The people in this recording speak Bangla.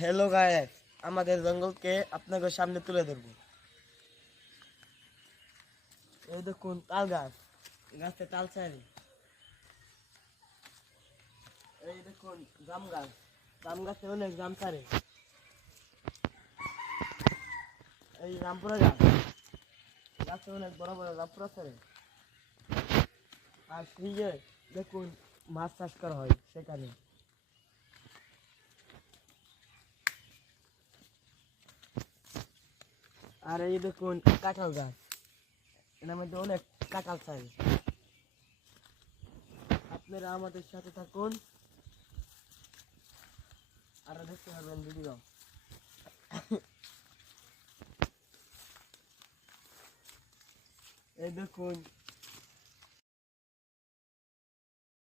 হ্যালো গায়েস, আমাদের জঙ্গলকে আপনাদের সামনে তুলে ধরবো। এই দেখুন তাল গাছ, গাছে তাল চারি। এই দেখুন জাম গাছ, জাম গাছে অনেক জাম চারে। এই রামপুরা গাছ, গাছে অনেক বড় বড় রামপুরা চারে। আর সেই দেখুন মাছ চাষ করা হয় সেখানে। আর এই দেখুন কাঁঠাল গাছ, এর মধ্যে অনেক কাঁঠাল চাই। আপনারা আমাদের সাথে থাকুন আর দেখতে পারবেন ভিডিও। এই দেখুন